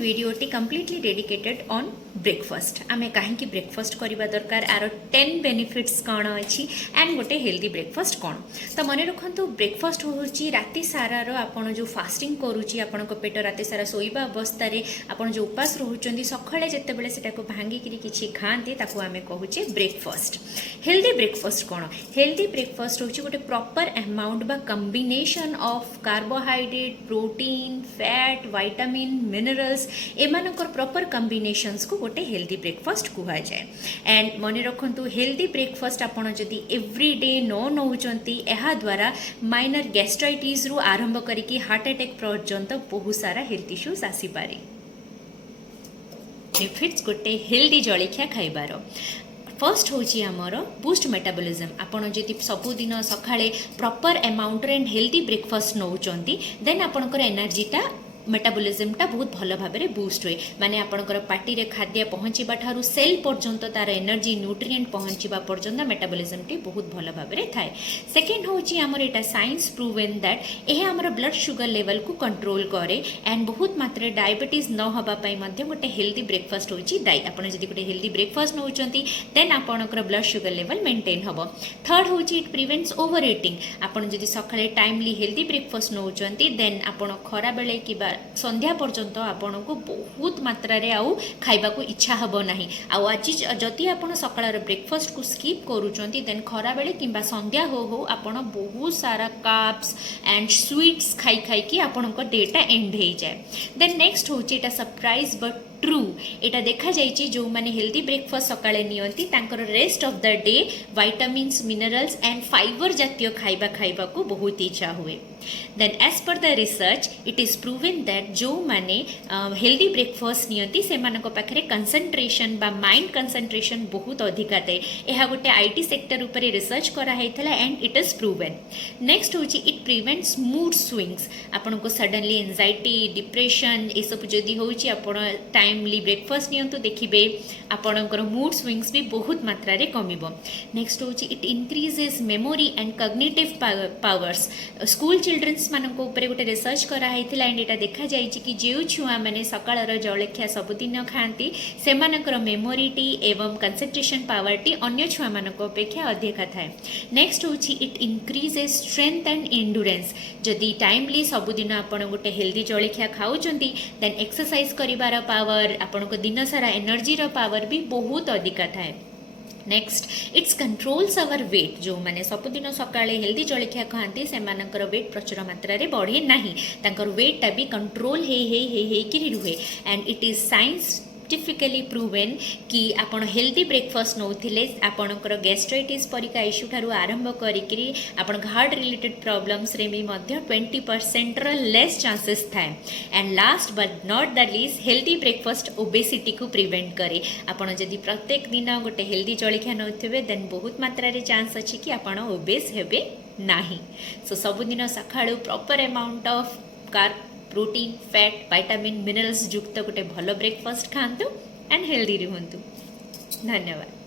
वीडियोटी completely dedicated on breakfast आम कहीं breakfast करवा दरकार आर 10 बेनिफिट्स कौन अच्छी एंड गोटे हेल्दी ब्रेकफास्ट कौन तो मन रखु ब्रेकफास्ट हूँ राति सारार आपड़ जो फास्टिंग करुच्ची आपण पेट राति सारा शोवा अवस्था आप जो उपास रोचे सकाଳେ जितेबाला से भांगिकी किसी खाते आम कहूचे ब्रेकफास्ट हेल्दी ब्रेकफास्ट कौन हेल्दी ब्रेकफास्ट हूँ गोटे प्रॉपर अमाउंट बा combination of carbohydrate protein fat vitamin minerals एमानकर प्रॉपर कॉम्बिनेशंस को गोटे हेल्दी ब्रेकफास्ट कहुए एंड मन रखु हेल्दी ब्रेकफास्ट आपड़ जदि एवरीडे नौचंती यह द्वारा माइनर गैस्ट्राइटिस रु आरंभ करके हार्ट अटैक पर्यंत बहुत सारा हेल्थ इश्यूज आसीपारे बेनिफिट्स गोटे हेल्दी जलखिया खाइबार फर्स्ट हूँ आमर बूस्ट मेटाबॉलिज्म आपड़ जदि सबुदिन सकाळे proper amount and healthy breakfast नौचंती देन आपणकर एनर्जीटा मेटाबॉलिज्मटा बहुत भल भाव में बूस्ट हुए माने आपणकर पार्टी रे खाद्य पहुँचवा ठारू सेल पर्यंत तार एनर्जी न्यूट्रिएंट पहुँचवा पर्यंत मेटाबॉलिज्मटी बहुत भल भाव में थाए सेकेंड हूँ आमर एटा साइंस प्रूवेन दैट यह आमर ब्लड शुगर लेवल को कंट्रोल करे एंड बहुत मात्रा डायबिटीज न होगापाई गोटे हेल्दी ब्रेकफास्ट होची दायी आपड़ जब गोटे हेल्दी ब्रेकफास्ट नौचंती देन आपणकर ब्लड शुगर लेवल मेंटेन हम थर्ड हूँ इट प्रिवेंट्स ओवर इटिंग आपड़ जब सकाळे टाइमली हेल्दी ब्रेकफास्ट नौचंती देन आपड़ खरा बेले कि संध्या पर्यंत आपण को बहुत मात्रा रे आउ खाइबा को इच्छा हबो नाही आउ आज जदि आपण सकाळर ब्रेकफास्ट को स्किप करूचंती देन खरा बेले किंबा संध्या हो आपण बहुत सारा कार्ब्स एंड स्वीट्स खाई खाई कि आपण को डेटा एंड हो जाए देन नेक्स्ट होची एटा सरप्राइज बट ट्रू एटा देखा जाइए जो माने हेल्दी ब्रेकफास्ट सकाळे नियंती तांकर rest of the day vitamins minerals and fibre जातीय खाइबा को बहुत इच्छा हुए then as per the research it is proven that जो माने हेल्दी ब्रेकफास्ट नियंती से मानक पाखरे कंसंट्रेशन बा माइंड कंसंट्रेशन बहुत अधिका थाए यह गोटे आईटी सेक्टर उपर रिसर्च कराइला and it is proven next हूँ इट प्रिवेंट्स मूड स्विंग्स आपन को सडनली एंजाइटी डिप्रेशन ये सब जदि हूँ टाइमली ब्रेकफास्ट नियंतु देखिए आपणकर मूड स्विंग्स भी बहुत मात्रा रे कमिबो नेक्स्ट हूँ it increases memory and cognitive powers school children's मानक ऊपर गोटे रिसर्च कराइला एंड एटा देखा जाइए कि जो छुआ मैंने सकाळर जलखिया सबुदिन खाती से मेमोरीटी एवं कंसंट्रेशन पावरटी अन्य छुआ मानक अपेक्षा अधिका थाए नेक्स्ट हूँ इट इंक्रीजेस स्ट्रेंथ एंड एंडुरेंस जदि टाइमली सबुदिन आपण गोटे हेल्दी जलखिया खाऊचंती देन एक्सरसाइज करिवार पावर आपण को दिन सारा एनर्जीर पावर भी बहुत अधिका थाए next it's controls our weight जो मैंने सबुदिन सकाळे हेल्दी जलखिया खाती से वेट प्रचुर मात्रा रे बढ़े नहीं तांकर वेटा भी कंट्रोल हे रुहे and it is scientifically proven कि आपण हेल्दी ब्रेकफास्ट नौथिले आपणकर गैस्ट्राइटिस परिका इश्यू ठारू आरंभ करिकरी आपण हार्ट रिलेटेड प्रॉब्लम्स रे भी मध्य 20% र लेस चांसेस थाए and last but not the least healthy breakfast obesity को प्रिवेंट करे आपण जदि प्रत्येक दिन गोटे हेल्दी जलखिया नौथिबे देन बहुत मात्रा रे चांस अछि कि आपण ओबेस हेबे नाही सो सबुदिन सकाळु proper amount of carb protein fat vitamin minerals युक्त गोटे भल ब्रेकफास्ट खातु एंड हेल्दी रुहतु धन्यवाद।